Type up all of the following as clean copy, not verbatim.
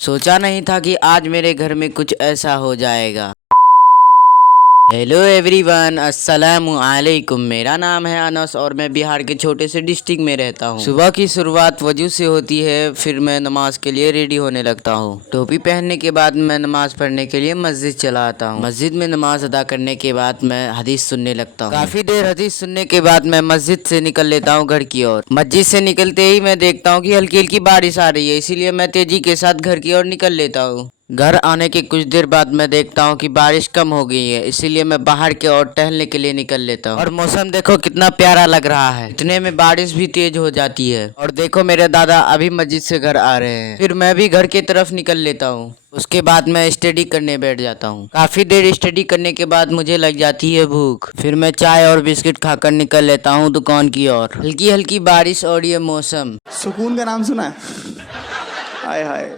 सोचा नहीं था कि आज मेरे घर में कुछ ऐसा हो जाएगा। हेलो एवरीवन, अस्सलामु अलैकुम। मेरा नाम है अनस और मैं बिहार के छोटे से डिस्ट्रिक्ट में रहता हूँ। सुबह की शुरुआत वजू से होती है, फिर मैं नमाज के लिए रेडी होने लगता हूँ। टोपी पहनने के बाद मैं नमाज पढ़ने के लिए मस्जिद चला आता हूँ। मस्जिद में नमाज अदा करने के बाद मैं हदीस सुनने लगता हूँ। काफी देर हदीस सुनने के बाद मैं मस्जिद से निकल लेता हूँ घर की ओर। मस्जिद से निकलते ही मैं देखता हूँ कि हल्की हल्की बारिश आ रही है, इसीलिए मैं तेजी के साथ घर की ओर निकल लेता हूँ। घर आने के कुछ देर बाद मैं देखता हूँ कि बारिश कम हो गई है, इसीलिए मैं बाहर की ओर टहलने के लिए निकल लेता हूँ। और मौसम देखो कितना प्यारा लग रहा है। इतने में बारिश भी तेज हो जाती है और देखो मेरे दादा अभी मस्जिद से घर आ रहे हैं। फिर मैं भी घर की तरफ निकल लेता हूँ। उसके बाद मैं स्टडी करने बैठ जाता हूँ। काफी देर स्टडी करने के बाद मुझे लग जाती है भूख। फिर मैं चाय और बिस्किट खाकर निकल लेता हूँ दुकान की ओर। हल्की हल्की बारिश और ये मौसम, सुकून का नाम सुना है? हाय हाय,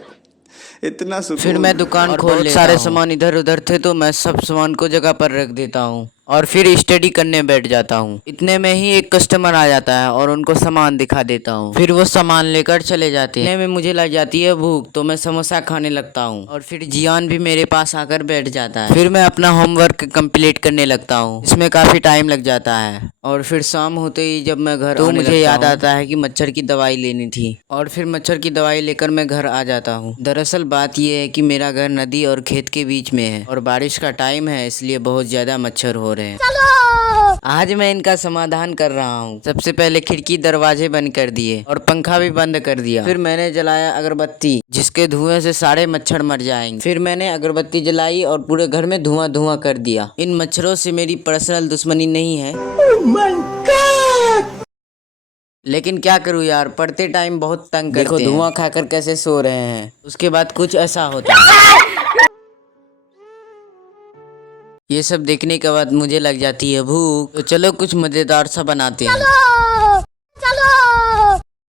इतना सुकून। फिर मैं दुकान खोल लेता हूँ। सारे सामान इधर उधर थे तो मैं सब सामान को जगह पर रख देता हूँ और फिर स्टडी करने बैठ जाता हूँ। इतने में ही एक कस्टमर आ जाता है और उनको सामान दिखा देता हूँ। फिर वो सामान लेकर चले जाते हैं। इतने में मुझे लग जाती है भूख, तो मैं समोसा खाने लगता हूँ और फिर जियान भी मेरे पास आकर बैठ जाता है। फिर मैं अपना होमवर्क कंप्लीट करने लगता हूँ। इसमें काफी टाइम लग जाता है और फिर शाम होते ही जब मैं घर तो मुझे याद आता है कि मच्छर की दवाई लेनी थी और फिर मच्छर की दवाई लेकर मैं घर आ जाता हूँ। दरअसल बात यह है कि मेरा घर नदी और खेत के बीच में है और बारिश का टाइम है, इसलिए बहुत ज्यादा मच्छर हो रहे हैं। आज मैं इनका समाधान कर रहा हूँ। सबसे पहले खिड़की दरवाजे बंद कर दिए और पंखा भी बंद कर दिया। फिर मैंने जलाया अगरबत्ती, जिसके धुएं से सारे मच्छर मर जाएंगे। फिर मैंने अगरबत्ती जलाई और पूरे घर में धुआं धुआं कर दिया। इन मच्छरों से मेरी पर्सनल दुश्मनी नहीं है, लेकिन क्या करूँ यार, पढ़ते टाइम बहुत तंग करते हैं। देखो धुआं खाकर कैसे सो रहे हैं। उसके बाद कुछ ऐसा होता है। ये सब देखने के बाद मुझे लग जाती है भूख, तो चलो कुछ मजेदार सा बनाते हैं।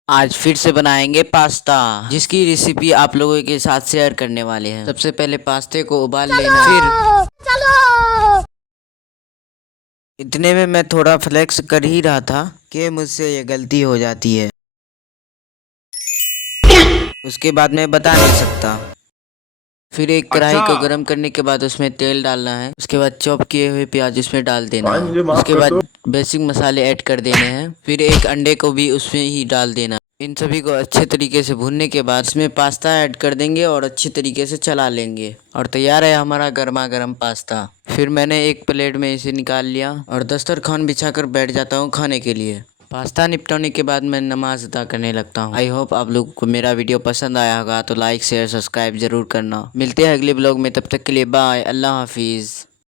आज फिर से बनाएंगे पास्ता, जिसकी रेसिपी आप लोगों के साथ शेयर करने वाले हैं। सबसे पहले पास्ते को उबाल लेना। फिर इतने में मैं थोड़ा फ्लेक्स कर ही रहा था कि मुझसे ये गलती हो जाती है। उसके बाद मैं बता नहीं सकता। फिर एक कढ़ाई को गर्म करने के बाद उसमें तेल डालना है। उसके बाद चॉप किए हुए प्याज उसमें डाल देना है। उसके बाद बेसिक मसाले ऐड कर देने हैं। फिर एक अंडे को भी उसमें ही डाल देना। इन सभी को अच्छे तरीके से भूनने के बाद इसमें पास्ता ऐड कर देंगे और अच्छे तरीके से चला लेंगे और तैयार है हमारा गर्मा गर्म पास्ता। फिर मैंने एक प्लेट में इसे निकाल लिया और दस्तरखान बिछाकर बैठ जाता हूँ खाने के लिए। पास्ता निपटाने के बाद मैं नमाज अदा करने लगता हूँ। आई होप आप लोगों को मेरा वीडियो पसंद आया होगा, तो लाइक शेयर सब्सक्राइब जरूर करना। मिलते हैं अगले ब्लॉग में, तब तक के लिए बाय, अल्लाह हाफिज़।